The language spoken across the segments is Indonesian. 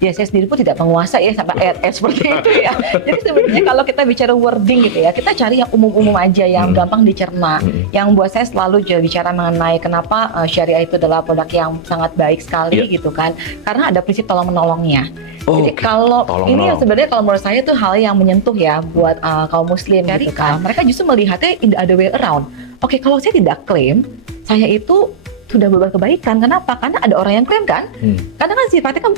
Ya saya sendiri pun tidak menguasai ya sampai ayat-ayat seperti itu ya. Jadi sebenarnya kalau kita bicara wording gitu ya, kita cari yang umum-umum aja, yang gampang dicerna. Yang buat saya selalu bicara mengenai kenapa syariah itu adalah produk yang sangat baik sekali gitu kan. Karena ada prinsip tolong menolongnya. Jadi kalau ini yang sebenarnya kalau menurut saya itu hal yang menyentuh ya buat kaum muslim gitu kan. Mereka justru melihatnya in the other way around. Oke, kalau saya tidak klaim, saya itu sudah berbuat kebaikan. Kenapa? Karena ada orang yang klaim kan. Karena kan sifatnya kan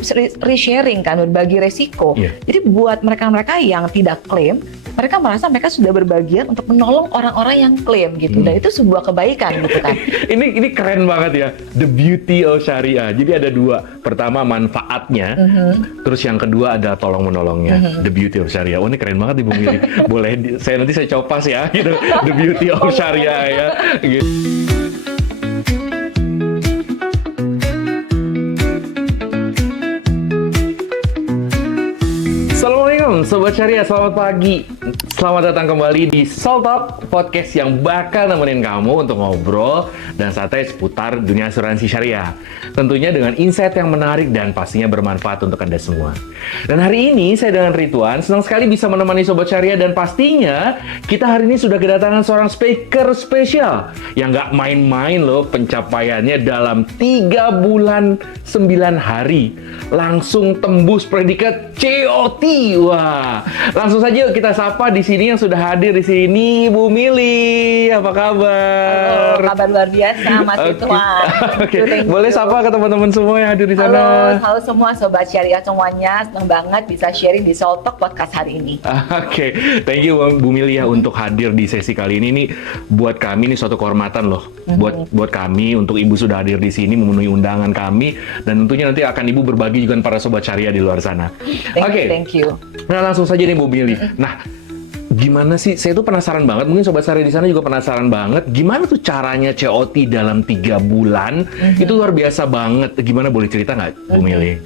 resharing kan, berbagi resiko. Jadi buat mereka-mereka yang tidak klaim, mereka merasa mereka sudah berbagian untuk menolong orang-orang yang klaim gitu. Dan itu sebuah kebaikan gitu kan. Ini keren banget ya, the beauty of syariah. Jadi ada dua, pertama manfaatnya, terus yang kedua adalah tolong menolongnya, the beauty of syariah. Oh ini keren banget Ibu Mili. Boleh nanti saya copas ya, gitu, the beauty of syariah ya. Gitu. Assalamualaikum Sobat Syariah, selamat pagi. Selamat datang kembali di Soul Talk, podcast yang bakal nemenin kamu untuk ngobrol dan santai seputar dunia asuransi syariah. Tentunya dengan insight yang menarik dan pastinya bermanfaat untuk Anda semua. Dan hari ini saya dengan Ridwan senang sekali bisa menemani Sobat Syariah, dan pastinya kita hari ini sudah kedatangan seorang speaker spesial yang gak main-main loh pencapaiannya dalam 3 bulan 9 hari. Langsung tembus predikat COT. Wah, langsung saja kita sapa di sini yang sudah hadir di sini, Bu Mili. Apa kabar? Halo, kabar luar biasa, Mas Ridwan. Boleh sapa ke teman-teman semua yang hadir di sana. Halo semua Sobat Syariah semuanya. Senang banget bisa sharing di Soul Talk podcast hari ini. Thank you Bu Mili ya untuk hadir di sesi kali ini. Ini buat kami ini suatu kehormatan loh. Buat kami untuk Ibu sudah hadir di sini memenuhi undangan kami, dan tentunya nanti akan Ibu berbagi juga para Sobat Syariah di luar sana. Thank you. Nah langsung saja nih Bu Mili. Nah, gimana sih? Saya tuh penasaran banget. Mungkin Sobat Syariah di sana juga penasaran banget. Gimana tuh caranya COT dalam 3 bulan? Itu luar biasa banget. Gimana, boleh cerita nggak, Bu Mili?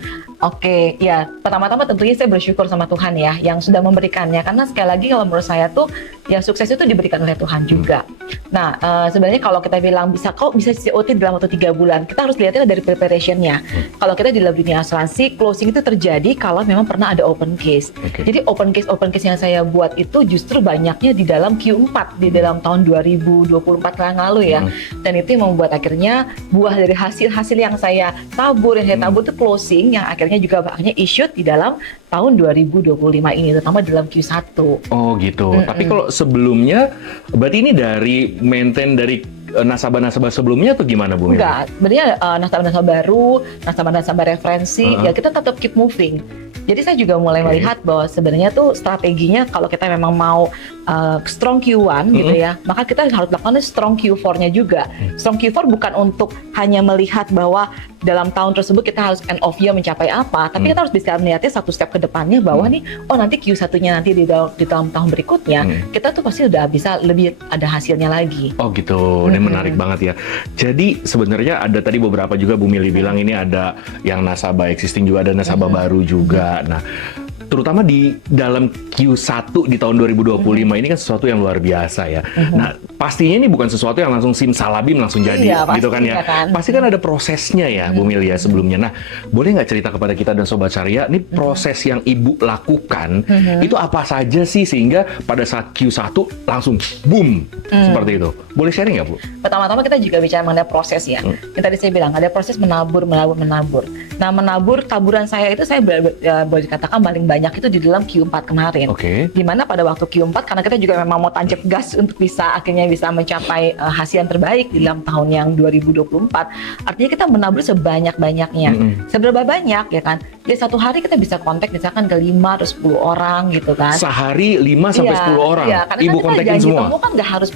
Oke, ya pertama-tama tentunya saya bersyukur sama Tuhan ya yang sudah memberikannya, karena sekali lagi kalau menurut saya tuh ya sukses itu diberikan oleh Tuhan juga. Nah sebenarnya kalau kita bilang bisa COT dalam waktu 3 bulan, kita harus lihatnya dari preparation-nya. Kalau kita di dalam dunia asuransi, closing itu terjadi kalau memang pernah ada open case. Jadi open case yang saya buat itu justru banyaknya di dalam Q4 di dalam tahun 2024 yang lalu ya. Dan itu yang membuat akhirnya buah dari hasil yang saya tabur itu closing yang akhirnya juga akhirnya issued di dalam tahun 2025 ini, terutama dalam Q1. Oh gitu. Tapi kalau sebelumnya, berarti ini dari maintain dari nasabah-nasabah sebelumnya atau gimana Bu? Enggak, sebenarnya nasabah-nasabah baru, nasabah-nasabah referensi, ya kita tetap keep moving. Jadi saya juga mulai melihat bahwa sebenarnya tuh strateginya kalau kita memang mau strong Q1 gitu ya, maka kita harus lakukan strong Q4-nya juga. Strong Q4 bukan untuk hanya melihat bahwa dalam tahun tersebut kita harus end of year mencapai apa, tapi kita harus bisa melihatnya satu step ke depannya bahwa nih, oh nanti Q1-nya nanti di dalam tahun berikutnya, kita tuh pasti udah bisa lebih ada hasilnya lagi. Oh gitu, ini menarik banget ya. Jadi sebenarnya ada tadi beberapa juga Bu Mili bilang ini ada yang nasabah existing juga, ada nasabah baru juga. Nah, terutama di dalam Q1 di tahun 2025 ini kan sesuatu yang luar biasa ya. Nah, pastinya ini bukan sesuatu yang langsung simsalabim langsung jadi gitu kan ya. Pasti kan ada prosesnya ya Bu Mili ya sebelumnya. Nah, boleh nggak cerita kepada kita dan Sobat Syariah, ini proses yang Ibu lakukan itu apa saja sih sehingga pada saat Q1 langsung boom seperti itu. Boleh sharing nggak Bu? Pertama-tama kita juga bicara mengenai proses ya. Yang tadi saya bilang ada proses menabur. Nah, menabur taburan saya itu saya boleh dikatakan paling banyak itu di dalam Q4 kemarin. Dimana pada waktu Q4 karena kita juga memang mau tancap gas untuk akhirnya bisa mencapai hasil yang terbaik di dalam tahun yang 2024. Artinya kita menabur sebanyak-banyaknya. Seberapa banyak ya kan? Di satu hari kita bisa kontak misalkan ke 5 atau 10 orang gitu kan. Sehari 5 sampai 10 orang. Iya, karena Ibu kan kontakin semua. Temu kan nggak harus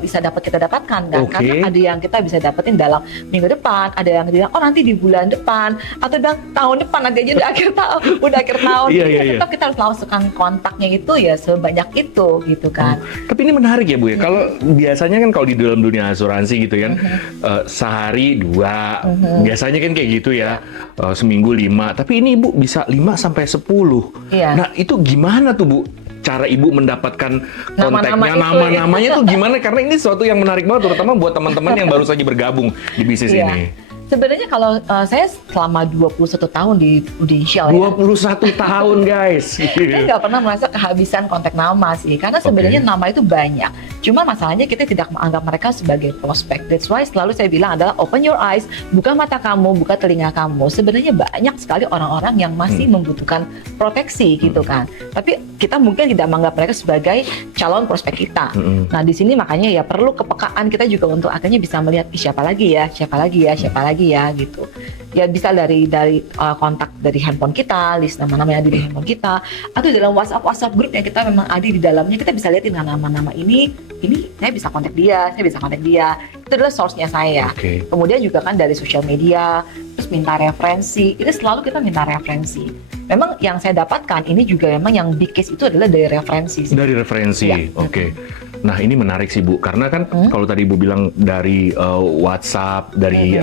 bisa kita dapatkan kan. Karena ada yang kita bisa dapetin dalam minggu depan, ada yang bilang oh nanti di bulan depan, atau bilang tahun depan nanti aja udah akhir tahun. Tetap kita harus langsungkan kontaknya itu ya sebanyak itu gitu kan. Tapi ini menarik ya Bu ya. Kalau biasanya kan kalau di dalam dunia asuransi gitu kan, sehari 2, biasanya kan kayak gitu ya, seminggu 5. Tapi ini Ibu bisa 5 sampai 10. Nah itu gimana tuh Bu? Cara Ibu mendapatkan kontaknya, nama-namanya tuh gimana? Karena ini sesuatu yang menarik banget, terutama buat teman-teman yang baru saja bergabung di bisnis ini. Sebenarnya kalau saya selama 21 tahun di Prudential ya. 21 tahun guys. Saya nggak pernah merasa kehabisan kontak nama sih, karena sebenarnya nama itu banyak. Cuma masalahnya kita tidak menganggap mereka sebagai prospek. That's why selalu saya bilang adalah open your eyes, buka mata kamu, buka telinga kamu. Sebenarnya banyak sekali orang-orang yang masih membutuhkan proteksi gitu kan. Tapi kita mungkin tidak menganggap mereka sebagai calon prospek kita. Nah di sini makanya ya perlu kepekaan kita juga untuk akhirnya bisa melihat siapa lagi ya gitu. Ya bisa dari kontak dari handphone kita, list nama-nama yang ada di handphone kita, atau dalam WhatsApp grup yang kita memang ada di dalamnya, kita bisa lihat nama-nama ini saya bisa kontak dia. Itu adalah source-nya saya. Kemudian juga kan dari sosial media, terus minta referensi. Itu selalu kita minta referensi. Memang yang saya dapatkan ini juga memang yang big case itu adalah dari referensi. Dari referensi, ya. Nah ini menarik sih Bu, karena kan kalau tadi Ibu bilang dari WhatsApp, dari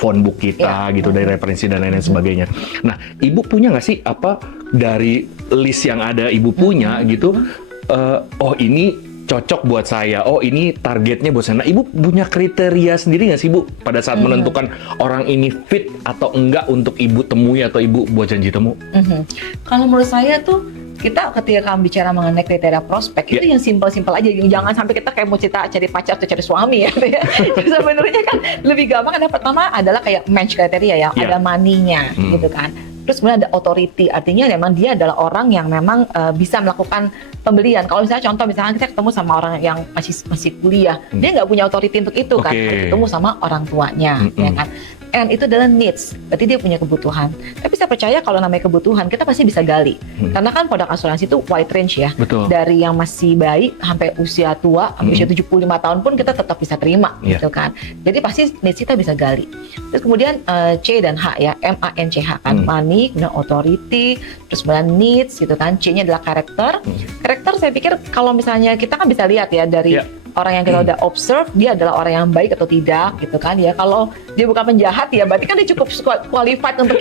phone book kita gitu, dari referensi dan lain-lain sebagainya. Nah Ibu punya nggak sih apa dari list yang ada Ibu punya gitu, oh ini cocok buat saya, oh ini targetnya buat saya. Nah Ibu punya kriteria sendiri nggak sih Bu pada saat menentukan orang ini fit atau enggak untuk Ibu temui atau Ibu buat janji temu? Kalau menurut saya tuh, kita ketika kami bicara mengenai kriteria prospek itu yang simpel-simpel aja, jangan sampai kita kayak mau cari pacar atau cari suami ya. Sebenarnya kan lebih gampang. Yang pertama adalah kayak match kriteria ya, ada money-nya gitu kan. Terus kemudian ada authority, artinya memang dia adalah orang yang memang bisa melakukan pembelian. Kalau misalnya contoh, misalnya kita ketemu sama orang yang masih kuliah, dia nggak punya authority untuk itu kan, harus ketemu sama orang tuanya, ya kan. And itu adalah needs, berarti dia punya kebutuhan. Tapi saya percaya kalau namanya kebutuhan, kita pasti bisa gali. Karena kan produk asuransi itu wide range ya. Betul. Dari yang masih baik sampai usia tua, sampai usia 75 tahun pun kita tetap bisa terima, gitu kan. Jadi pasti needs kita bisa gali. Terus kemudian C dan H ya, M-A-N-C-H kan, money, kemudian authority, terus kemudian needs gitu kan. C-nya adalah karakter. Karakter saya pikir kalau misalnya kita kan bisa lihat ya dari orang yang kita udah observe, dia adalah orang yang baik atau tidak gitu kan ya. Kalau dia bukan penjahat ya berarti kan dia cukup qualified untuk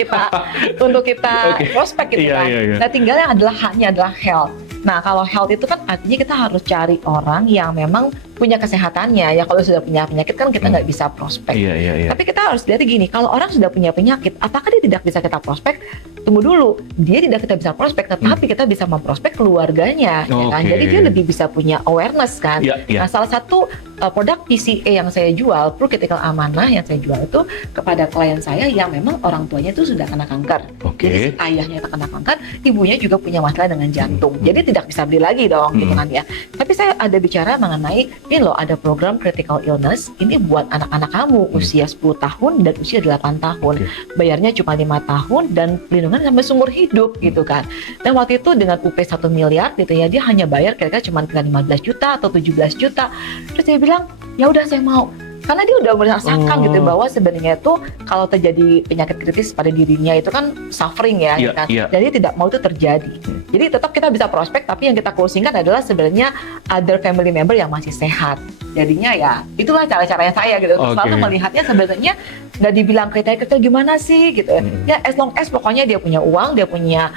kita prospek gitu kan. Nah tinggal yang adalah H-nya adalah health. Nah kalau health itu kan artinya kita harus cari orang yang memang punya kesehatannya ya. Kalau sudah punya penyakit kan kita nggak bisa prospek. Tapi kita harus lihat gini, kalau orang sudah punya penyakit, apakah dia tidak bisa kita prospek? Tunggu dulu, dia tidak kita bisa prospek, tetapi kita bisa memprospek keluarganya, ya kan? Jadi dia lebih bisa punya awareness kan. Nah salah satu produk PCA yang saya jual, Pro Critical Amanah yang saya jual itu kepada klien saya yang memang orang tuanya itu sudah kena kanker. Jadi si ayahnya kena kanker, ibunya juga punya masalah dengan jantung. Jadi tidak bisa beli lagi dong, gitu kan ya. Tapi saya ada bicara mengenai, ini loh ada program critical illness, ini buat anak-anak kamu usia 10 tahun dan usia 8 tahun. Bayarnya cuma 5 tahun dan pelindungan sampai seumur hidup gitu kan. Dan waktu itu dengan UP 1 miliar gitu ya, dia hanya bayar kira-kira cuma 15 juta atau 17 juta. Terus saya bilang, ya udah saya mau. Karena dia udah merasakan gitu bahwa sebenarnya itu kalau terjadi penyakit kritis pada dirinya itu kan suffering ya, kan? Jadi tidak mau itu terjadi. Jadi tetap kita bisa prospek, tapi yang kita closingkan adalah sebenarnya other family member yang masih sehat. Jadinya ya itulah cara-caranya saya gitu. Selalu melihatnya sebenarnya nggak dibilang kriteria gimana sih gitu. Ya as long as pokoknya dia punya uang, dia punya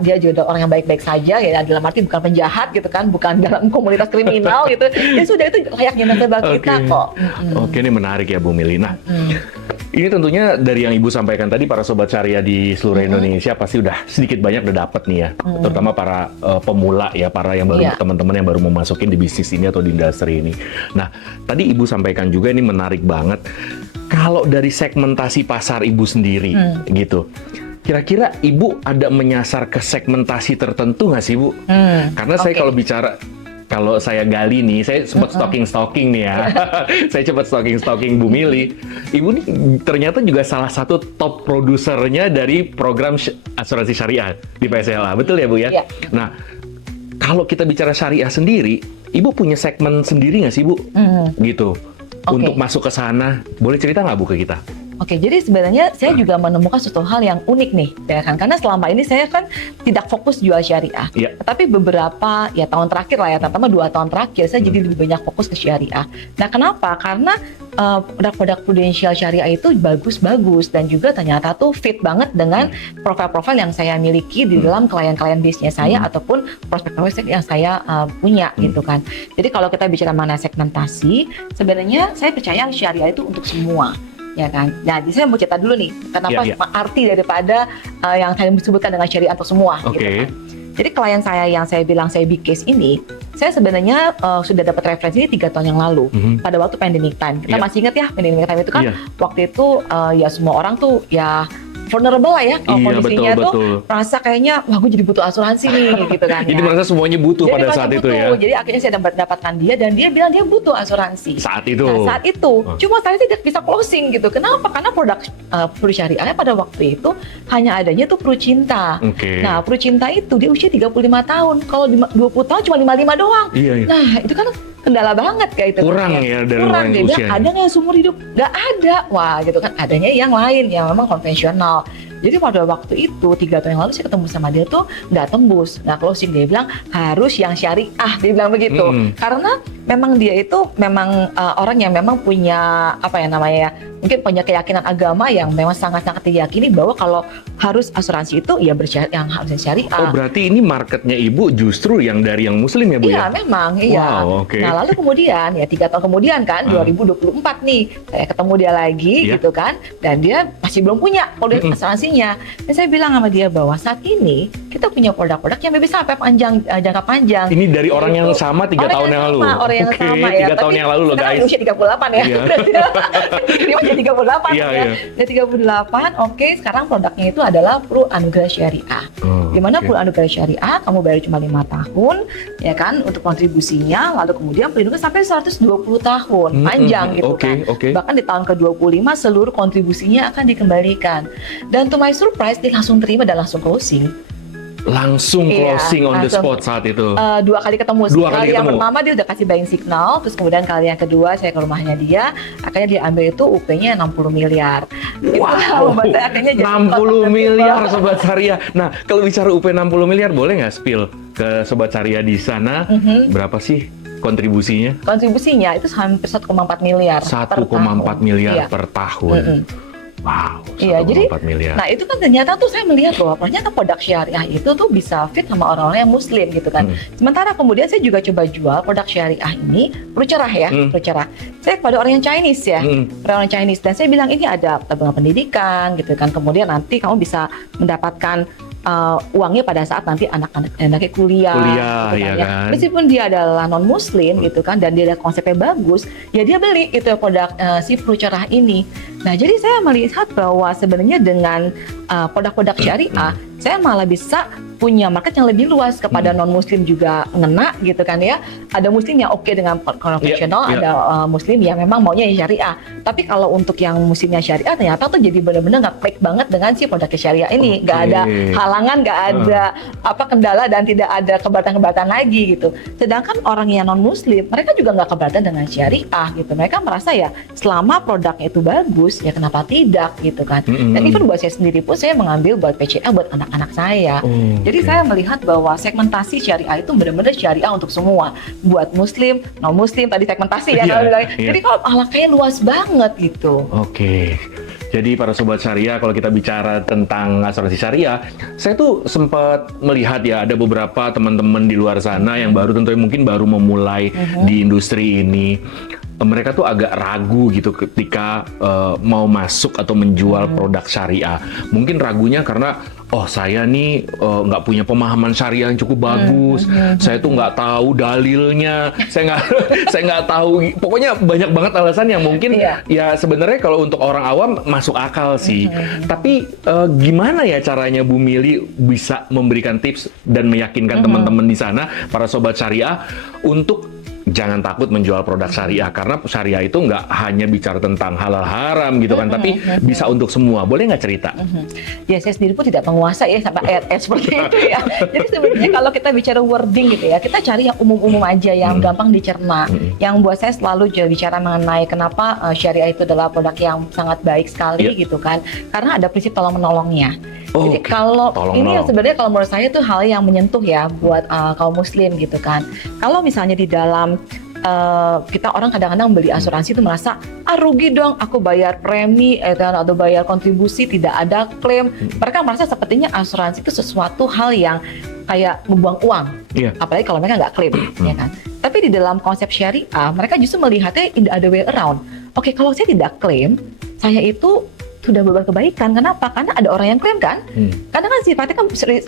dia juga orang yang baik-baik saja ya, dalam arti bukan penjahat gitu kan, bukan dalam komunitas kriminal gitu. Ya sudah, itu layaknya nasabah kita kok. Oke, ini menarik ya Bu Mili. Nah, ini tentunya dari yang Ibu sampaikan tadi, para sobat syariah di seluruh Indonesia pasti udah sedikit banyak udah dapat nih ya, terutama para pemula ya, para yang baru teman-teman yang baru mau masukin di bisnis ini atau di industri ini. Nah, tadi Ibu sampaikan juga ini menarik banget. Kalau dari segmentasi pasar Ibu sendiri gitu, kira-kira Ibu ada menyasar ke segmentasi tertentu nggak sih Bu? Karena saya kalau saya gali nih, saya sempat stalking nih ya. Saya cepat stalking Bu Mili. Ibu nih ternyata juga salah satu top produsernya dari program asuransi syariah di PSLA. Betul ya Bu ya? Nah, kalau kita bicara syariah sendiri, Ibu punya segmen sendiri nggak sih Bu? Gitu. Untuk masuk ke sana, boleh cerita nggak Bu ke kita? Oke, jadi sebenarnya saya juga menemukan suatu hal yang unik nih, ya kan? Karena selama ini saya kan tidak fokus jual syariah. Tapi beberapa tahun terakhir lah ya, terutama 2 tahun terakhir, saya jadi lebih banyak fokus ke syariah. Nah, kenapa? Karena produk-produk Prudential syariah itu bagus-bagus dan juga ternyata tuh fit banget dengan profil-profil yang saya miliki di dalam klien-klien bisnis saya ataupun prospek-prospek yang saya punya gitu kan. Jadi kalau kita bicara mengenai segmentasi, sebenarnya saya percaya syariah itu untuk semua. ya kan. Nah, di sini saya mau cerita dulu nih, kenapa arti daripada yang saya sebutkan dengan syariah untuk semua. Gitu kan. Jadi klien saya yang saya bilang saya big case ini, saya sebenarnya sudah dapat referensi ini 3 tahun yang lalu pada waktu pandemic time. Kita masih ingat ya, pandemic time itu kan waktu itu ya semua orang tuh ya vulnerable lah ya, kondisinya tuh merasa kayaknya wah gue jadi butuh asuransi nih gitu kan. Jadi merasa semuanya butuh pada saat itu ya. Jadi akhirnya saya dapatkan dia dan dia bilang dia butuh asuransi. Saat itu. Nah, saat itu. Cuma saya tidak bisa closing gitu. Kenapa? Karena produk Pru Syariah pada waktu itu hanya adanya tuh Pru Cinta. Nah, Pru Cinta itu dia usia 35 tahun. Kalau 20 tahun cuma 55 doang. Nah, itu kan kendala banget kayak itu. Kurang ya dari usia. Ada nggak yang seumur hidup? Nggak ada. Wah gitu kan. Adanya yang lain yang memang konvensional. Jadi pada waktu itu 3 tahun yang lalu saya ketemu sama dia tuh nggak tembus, nggak closing. Dia bilang harus yang syariah. Dia bilang begitu. Karena memang dia itu memang orang yang memang punya apa ya namanya, mungkin punya keyakinan agama yang memang sangat-sangat diyakini bahwa kalau harus asuransi itu ya yang harus syariah. Oh berarti ini marketnya ibu justru yang dari yang muslim ya Bu? Iya memang, iya. Wow, Nah lalu kemudian ya 3 tahun kemudian kan 2024 nih saya ketemu dia lagi gitu kan, dan dia masih belum punya policy asuransinya. Dan saya bilang sama dia bahwa saat ini kita punya produk-produk yang bisa sampai jangka panjang. Ini dari orang yang sama 3 tahun yang lalu. Orang yang sama ya. 3 tahun yang lalu loh guys. Usia 38 ya. Dia masih 38 ya. Dia 38. Sekarang produknya itu adalah Pru Anugerah Syariah. Dimana Pru Anugerah Syariah kamu bayar cuma 5 tahun ya kan untuk kontribusinya, lalu kemudian pelindungan sampai 120 tahun. Panjang gitu kan. Bahkan di tahun ke-25 seluruh kontribusinya akan dikembalikan. Dan to my surprise dia langsung terima dan langsung closing. Langsung closing on the spot saat itu. 2 kali ketemu. Kali yang pertama dia udah kasih buying signal, terus kemudian kali yang kedua saya ke rumahnya dia, akhirnya dia ambil itu UP-nya 60 miliar. Wow. Akhirnya 60 miliar Sobat Syariah. Nah, kalau bicara UP 60 miliar boleh nggak spill ke Sobat Syariah di sana berapa sih kontribusinya? Kontribusinya itu hampir 1,4 miliar. 1,4 miliar per tahun. Wow, 1,4 miliar. Nah itu kan ternyata tuh saya melihat bahwa ternyata produk syariah itu tuh bisa fit sama orang-orang yang muslim gitu kan. Sementara kemudian saya juga coba jual produk syariah ini, Pru Cerah ya, Pru Cerah. Saya kepada orang yang Chinese ya, orang Chinese, dan saya bilang ini ada tabungan pendidikan gitu kan. Kemudian nanti kamu bisa mendapatkan uangnya pada saat nanti anak-anaknya kuliah gitu kan, ya. Meskipun dia adalah non muslim gitu kan, dan dia ada konsepnya bagus, ya dia beli itu produk si Pru Cerah ini. Nah jadi saya melihat bahwa sebenarnya dengan produk-produk syariah saya malah bisa punya market yang lebih luas kepada non muslim juga ngena gitu kan ya. Ada muslim yang oke dengan konvensional, ada muslim yang memang maunya yang syariah. Tapi kalau untuk yang muslimnya syariah ternyata tuh jadi benar-benar nggak klik banget dengan si produk syariah ini. Nggak ada halangan, nggak ada kendala, dan tidak ada keberatan-keberatan lagi gitu. Sedangkan orang yang non muslim mereka juga nggak keberatan dengan syariah gitu. Mereka merasa ya selama produknya itu bagus ya kenapa tidak gitu kan. Dan even buat saya sendiri pun saya mengambil buat PCA buat anak-anak saya. Jadi saya melihat bahwa segmentasi syariah itu benar-benar syariah untuk semua, buat muslim, non muslim, tadi segmentasi ya. Jadi kalau kayaknya luas banget gitu. Jadi para Sobat Syariah, kalau kita bicara tentang asuransi syariah, saya tuh sempat melihat ya ada beberapa teman-teman di luar sana yang baru tentunya mungkin baru memulai di industri ini. Mereka tuh agak ragu gitu ketika mau masuk atau menjual produk syariah. Mungkin ragunya karena saya nih nggak punya pemahaman syariah yang cukup bagus. Saya tuh nggak tahu dalilnya. Saya nggak tahu. Pokoknya banyak banget alasan yang mungkin ya sebenarnya kalau untuk orang awam masuk akal sih. Tapi gimana ya caranya Bu Mili bisa memberikan tips dan meyakinkan teman-teman di sana, para Sobat Syariah, untuk jangan takut menjual produk syariah, karena syariah itu nggak hanya bicara tentang halal haram gitu kan, tapi bisa untuk semua. Boleh nggak cerita? Ya saya sendiri pun tidak menguasai ya sampai ayat seperti itu ya. Jadi sebenarnya kalau kita bicara wording gitu ya, kita cari yang umum-umum aja, yang gampang dicerna. Yang buat saya selalu bicara mengenai kenapa syariah itu adalah produk yang sangat baik sekali gitu kan, karena ada prinsip tolong menolongnya. Jadi kalau ini sebenarnya kalau menurut saya itu hal yang menyentuh ya buat kaum muslim gitu kan. Kalau misalnya di dalam kita orang kadang-kadang beli asuransi itu merasa rugi dong, aku bayar premi atau bayar kontribusi tidak ada klaim. Mereka merasa sepertinya asuransi itu sesuatu hal yang kayak membuang uang, apalagi kalau mereka nggak klaim, ya kan. Tapi di dalam konsep syariah mereka justru melihatnya in the other way around. Kalau saya tidak klaim, saya itu sudah berbuat kebaikan. Kenapa? Karena ada orang yang klaim kan. Karena kan sifatnya kan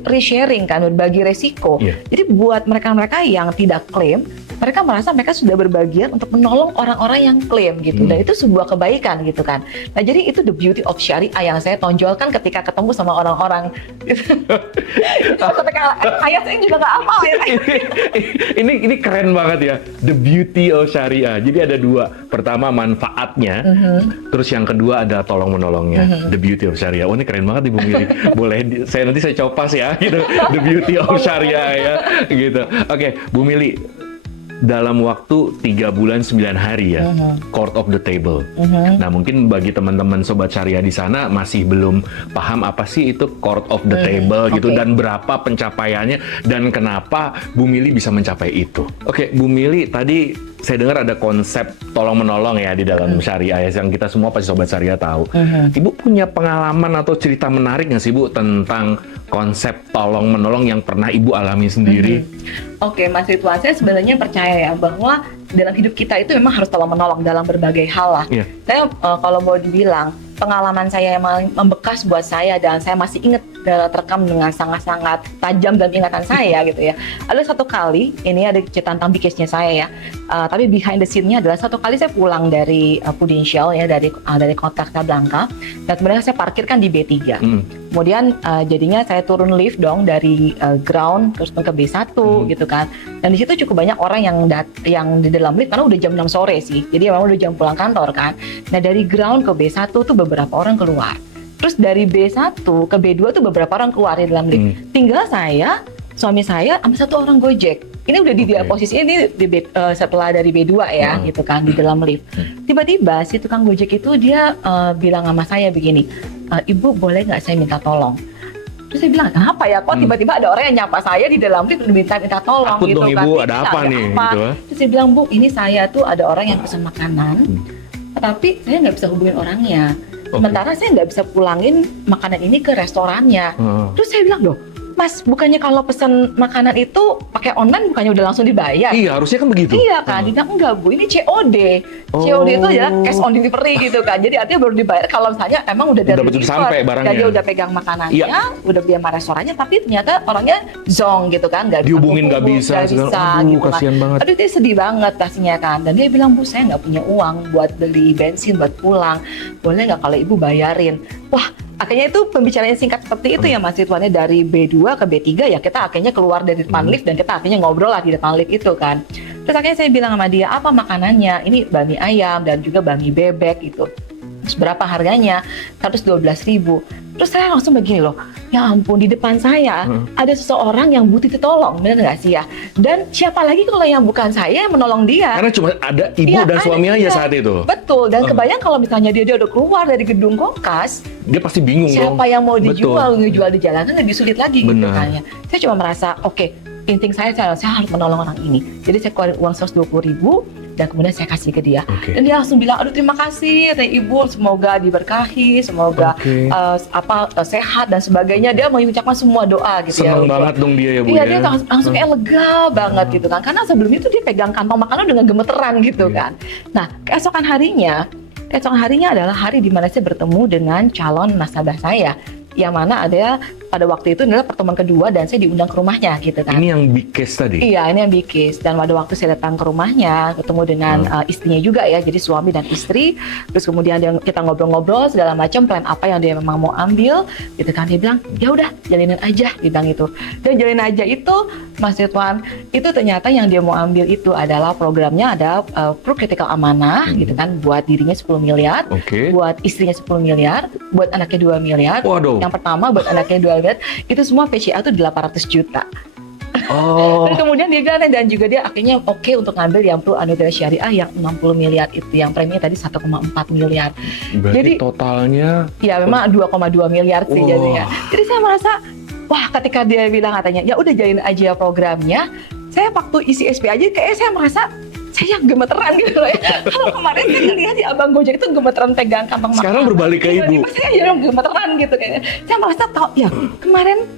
resharing kan, berbagi resiko. Jadi buat mereka-mereka yang tidak klaim, mereka merasa mereka sudah berbagian untuk menolong orang-orang yang klaim gitu. Dan itu sebuah kebaikan gitu kan. Nah jadi itu the beauty of syariah yang saya tonjolkan ketika ketemu sama orang-orang. Ketika saya juga nggak apa ya. Ini keren banget ya, the beauty of syariah. Jadi ada dua, pertama manfaatnya, terus yang kedua ada tolong menolongnya, the beauty of syariah. Oh ini keren banget nih Bu Mili. Boleh, nanti saya copas ya, gitu, the beauty of syariah ya, gitu. Oke, Bu Mili. Dalam waktu 3 bulan 9 hari ya, court of the table. Nah mungkin bagi teman-teman Sobat Syariah di sana masih belum paham apa sih itu court of the table gitu, dan berapa pencapaiannya, dan kenapa Bu Mili bisa mencapai itu. Oke, Bu Mili, tadi saya dengar ada konsep tolong-menolong ya di dalam syariah ya, yang kita semua pasti Sobat Syariah tahu. Ibu punya pengalaman atau cerita menarik nggak sih Bu tentang konsep tolong-menolong yang pernah Ibu alami sendiri? Oke, Mas Ridwan, saya sebenarnya percaya ya bahwa dalam hidup kita itu memang harus tolong-menolong dalam berbagai hal lah. Saya kalau mau dibilang, pengalaman saya yang membekas buat saya dan saya masih ingat terekam dengan sangat-sangat tajam dalam ingatan saya gitu ya. Ada satu kali, ini ada cerita tentang case-nya saya ya, tapi behind the scene-nya adalah satu kali saya pulang dari Prudential ya, dari kota Casablanca, dan kemudian saya parkirkan di B3. Kemudian jadinya saya turun lift dong dari ground terus ke B1 gitu kan. Dan di situ cukup banyak orang yang di dalam lift karena udah jam 6 sore sih. Jadi memang udah jam pulang kantor kan. Nah dari ground ke B1 tuh beberapa orang keluar. Terus dari B1 ke B2 tuh beberapa orang keluar di dalam lift. Tinggal saya, suami saya, sama satu orang Gojek. Ini udah di posisi ini setelah dari B2 ya gitu kan, di dalam lift. Tiba-tiba si tukang Gojek itu dia bilang sama saya begini, Ibu boleh nggak saya minta tolong? Terus saya bilang, kenapa ya? Kok tiba-tiba ada orang yang nyapa saya di dalam lift minta tolong? Takut gitu dong kan. Ibu, ada apa nih? Gitu. Terus saya bilang, Bu, ini saya tuh ada orang yang pesan makanan, tapi saya nggak bisa hubungin orangnya. Sementara saya nggak bisa pulangin makanan ini ke restorannya. Terus saya bilang, loh, Mas, bukannya kalau pesan makanan itu pakai online bukannya udah langsung dibayar? Iya, harusnya kan begitu. Iya kan, dia bilang enggak Bu, ini COD. COD itu adalah cash on delivery gitu kan. Jadi artinya baru dibayar kalau misalnya emang udah dari betul sampai barangnya. dia udah pegang makanannya, udah beli sama restorannya, tapi ternyata orangnya zong gitu kan, nggak dihubungin, nggak bisa gitu kasihan banget. Aduh, dia sedih banget pastinya kan. Dan dia bilang, Bu, saya nggak punya uang buat beli bensin buat pulang. Boleh nggak kalau Ibu bayarin? Wah, akhirnya itu pembicaraan singkat seperti itu ya Mas Ridwan, dari B2 ke B3 ya kita akhirnya keluar dari depan lift dan kita akhirnya ngobrol lah di depan lift itu kan. Terus akhirnya saya bilang sama dia, apa makanannya? Ini bakmi ayam dan juga bakmi bebek gitu. Terus berapa harganya? 112.000. Terus saya langsung begini loh, ya ampun, di depan saya ada seseorang yang butuh ditolong, benar nggak sih ya? Dan siapa lagi kalau yang bukan saya yang menolong dia? Karena cuma ada ibu dan suami aja saat itu. Betul, dan kebayang kalau misalnya dia udah keluar dari gedung Kompas, dia pasti bingung dong. Siapa yang mau dijual di jalanan lebih sulit lagi gitu kan ya. Saya cuma merasa, oke, insting saya harus menolong orang ini. Jadi saya keluarin uang 120.000 dan kemudian saya kasih ke dia. Dan dia langsung bilang, aduh terima kasih Teh Ibu, semoga diberkahi, semoga sehat dan sebagainya. Dia mengucapkan semua doa gitu. Seneng banget dong dia ya Bu. Iya, dia langsung kayak lega banget gitu kan. Karena sebelum itu dia pegang kantong makanan dengan gemeteran gitu kan. Nah, keesokan harinya adalah hari di mana saya bertemu dengan calon nasabah saya, yang mana ada pada waktu itu adalah pertemuan kedua dan saya diundang ke rumahnya gitu kan. Ini yang big case tadi? Iya, ini yang big case. Dan pada waktu saya datang ke rumahnya, ketemu dengan istrinya juga ya, jadi suami dan istri. Terus kemudian kita ngobrol-ngobrol segala macam, plan apa yang dia memang mau ambil gitu kan. Dia bilang, ya udah jalinin aja, dia bilang itu. Dan jalinin aja itu, Mas Ridwan, itu ternyata yang dia mau ambil itu adalah programnya ada Pro Critical Amanah gitu kan, buat dirinya 10 miliar, buat istrinya 10 miliar, buat anaknya 2 miliar. Waduh. Yang pertama buat anaknya 2 miliar, itu semua PCA itu 800 juta. Dan kemudian dia bilang, dan juga dia akhirnya oke untuk ngambil yang Pro Anugerah Syariah yang 60 miliar itu, yang preminya tadi 1,4 miliar. Berarti jadi totalnya? Ya memang 2,2 miliar sih jadinya. Jadi saya merasa, wah, ketika dia bilang katanya, ya udah jalin aja programnya, saya waktu isi SP aja kayaknya saya merasa saya gemeteran gitu loh ya. Kalau kemarin saya lihat di abang Gojek itu gemeteran pegang kantong makanan. Sekarang berbalik ke ibu. Saya jadi gemeteran gitu kayaknya. Saya merasa ya kemarin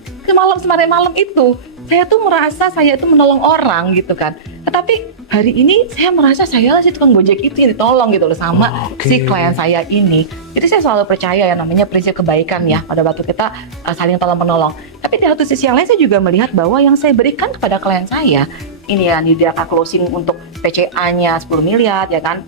malam itu saya tuh merasa saya itu menolong orang gitu kan. Tetapi hari ini saya merasa saya lah si tukang Gojek itu yang ditolong gitu loh sama si klien saya ini. Jadi saya selalu percaya yang namanya prinsip kebaikan ya pada waktu kita saling tolong menolong. Tapi di satu sisi yang lain saya juga melihat bahwa yang saya berikan kepada klien saya ini ya disediakan closing untuk PCA-nya 10 miliar ya kan,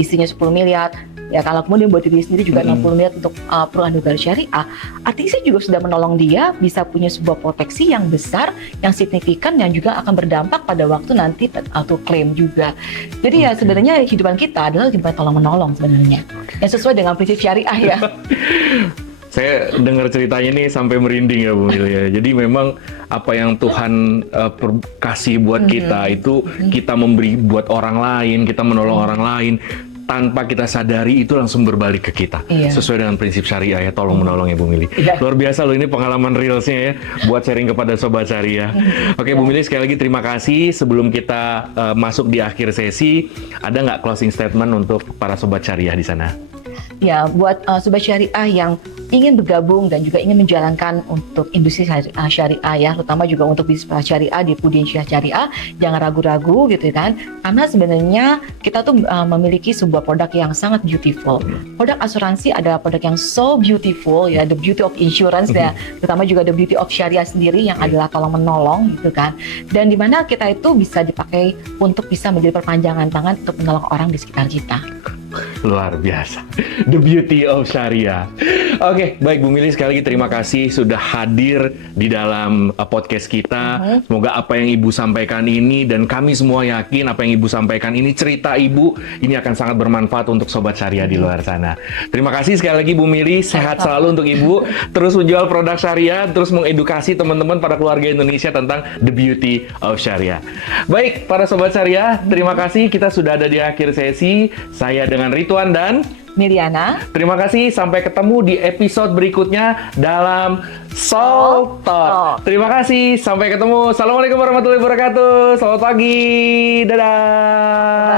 isinya 10 miliar. Ya kalau kemudian buat diri sendiri juga 60 miliar untuk perusahaan negara syariah, artinya saya juga sudah menolong dia bisa punya sebuah proteksi yang besar, yang signifikan, yang juga akan berdampak pada waktu nanti auto claim juga. Jadi ya sebenarnya kehidupan kita adalah kehidupan tolong menolong sebenarnya, yang sesuai dengan prinsip syariah ya. Saya dengar ceritanya nih sampai merinding ya Bu Mil ya. Jadi memang apa yang Tuhan kasih buat kita itu kita memberi buat orang lain, kita menolong orang lain. Tanpa kita sadari itu langsung berbalik ke kita. Sesuai dengan prinsip syariah ya, tolong menolong ya Bu Mili. Luar biasa loh ini pengalaman realsnya ya, buat sharing kepada Sobat Syariah. Oke Bu Mili, sekali lagi terima kasih. Sebelum kita masuk di akhir sesi, ada nggak closing statement untuk para Sobat Syariah di sana? Ya, buat Sobat Syariah yang ingin bergabung dan juga ingin menjalankan untuk industri syariah ya, terutama juga untuk bisnis syariah di Pudin Syariah, jangan ragu-ragu gitu kan, karena sebenarnya kita tuh memiliki sebuah produk yang sangat beautiful. Produk asuransi adalah produk yang so beautiful ya, the beauty of insurance ya, terutama juga the beauty of syariah sendiri yang adalah tolong menolong gitu kan, dan dimana kita itu bisa dipakai untuk bisa menjadi perpanjangan tangan untuk menolong orang di sekitar kita. Luar biasa, the beauty of syariah. Oke, baik Bu Mili, sekali lagi terima kasih sudah hadir di dalam podcast kita. Semoga apa yang Ibu sampaikan ini, dan kami semua yakin apa yang Ibu sampaikan ini, cerita Ibu ini akan sangat bermanfaat untuk Sobat Syariah di luar sana. Terima kasih sekali lagi Bu Mili, sehat selalu untuk Ibu, terus menjual produk syariah, terus mengedukasi teman-teman pada keluarga Indonesia tentang the beauty of syariah. Baik, para Sobat Syariah, terima kasih, kita sudah ada di akhir sesi. Saya dengan Ridwan dan Miriana. Terima kasih, sampai ketemu di episode berikutnya dalam Soul Talk. Terima kasih, sampai ketemu. Assalamualaikum warahmatullahi wabarakatuh. Selamat pagi, dadah.